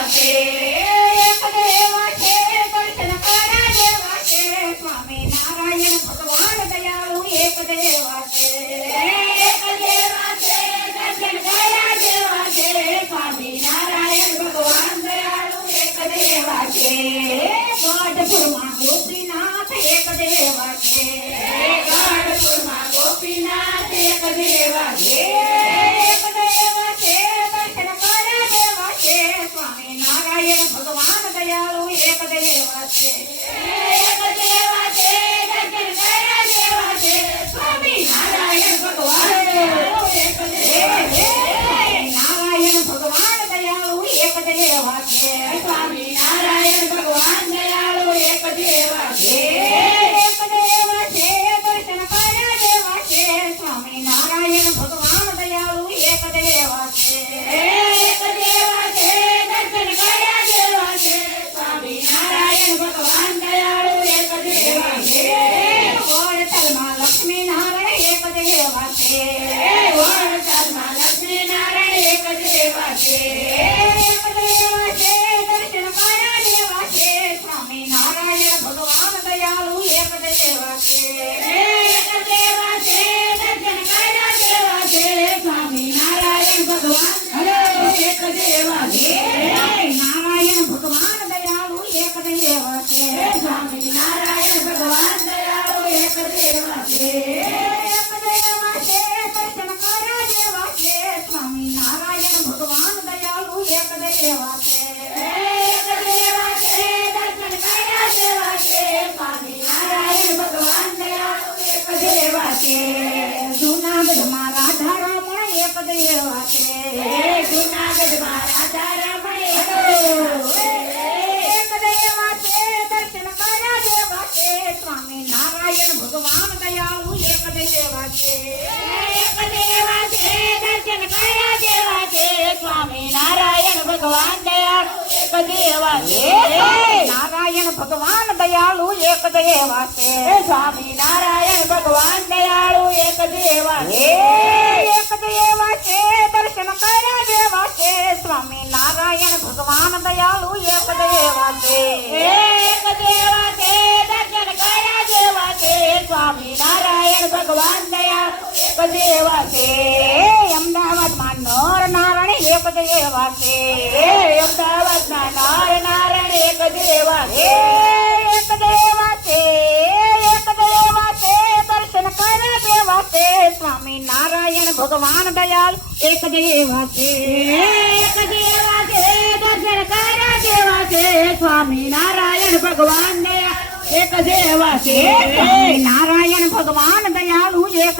દેવા છે એક દેવા છે દર્શન કર્યા દેવા છે સ્વામી નારાયણ ભગવાન દયાળુ એક દેવા છે એક દેવા છે દર્શન કર્યા દેવા છે સ્વામી નારાયણ ભગવાન દયાળુ એક દેવા છે ગઢપુરમાં ગોપીનાથ એક દેવા છે ગઢપુરમાં ગોપીનાથ એક દેવા છે એક દેવા છે દર્શન કર્યા દેવા છે સ્વામી નારાયણ ભગવાન દયાળુ એક દેવા છે એક દેવા છે દર્શન કર્યા દેવા છે સ્વામી નારાયણ ભગવાન દયાળુ એક દેવા છે નારાયણ ભગવાન દયાળુ એક દેવા છે સ્વામી નારાયણ ભગવાન દયાળુ એક દેવા છે એક દેવા છે દર્શન કર્યા દેવા છે સ્વામી નારાયણ ભગવાન દયાળુ એક દેવા છે એક દેવા છે દર્શન કર્યા દેવા છે સ્વામી નારાયણ ભગવાન દયાળુ એક દેવા છે વડતાલમાં લક્ષ્મી નારાયણ એક દેવા છે વડતાલમાં લક્ષ્મી નારાયણ એક દેવા છે એક દેવા છે દર્શન કર્યા દેવા છે સ્વામી નારાયણ ભગવાન દયાળુ એક દેવા છે એક દેવા છે દર્શન કર્યા દેવા છે સ્વામી નારાયણ ભગવાન એક દેવા છે નારાયણ ભગવાન દયાળુ એક દેવા છે સ્વામી નારાયણ ભગવાન દયાળુ એક દેવા છે એક દેવા છે દર્શન કર્યા દેવા છે સ્વામી નારાયણ ભગવાન દયાળુ એક દેવા છે એક દેવા છે દર્શન કર્યા દેવા છે સ્વામી નારાયણ ભગવાન દયાળુ એક દેવા છે જૂનાગઢમાં રાધારમણ એક દેવા છે જૂનાગઢમાં રાધારમણ એક દેવા છે દર્શન કર્યા દેવા છે સ્વામી નારાયણ ભગવાન દયાળુ એક દેવા છે એક દેવા છે દર્શન કર્યા દેવા છે સ્વામી નારાયણ ભગવાન દયાળુ એક દેવા છે નારાયણ ભગવાન દયાળુ એક દેવા છે સ્વામી નારાયણ ભગવાન દયાળુ એક દેવા છે એક દેવા છે દર્શન કર્યા દેવા છે સ્વામી નારાયણ ભગવાન દયાળુ એક દેવા છે એક દેવા છે દર્શન કર્યા દેવા છે સ્વામી નારાયણ ભગવાન દયાળુ એક દેવા છે અમદાવાદમાં નર નારાયણ એક દેવા છે અમદાવાદમાં નર નારાયણ એક દેવા છે એક દેવા છે એક દેવા છે દર્શન કર્યા દેવા છે સ્વામી નારાયણ ભગવાન દયાળુ એક દેવા છે એક દેવા છે દર્શન કર્યા દેવા છે સ્વામી નારાયણ ભગવાન દયાળુ એક દેવા છે નારાયણ ભગવાન દયાળુ એક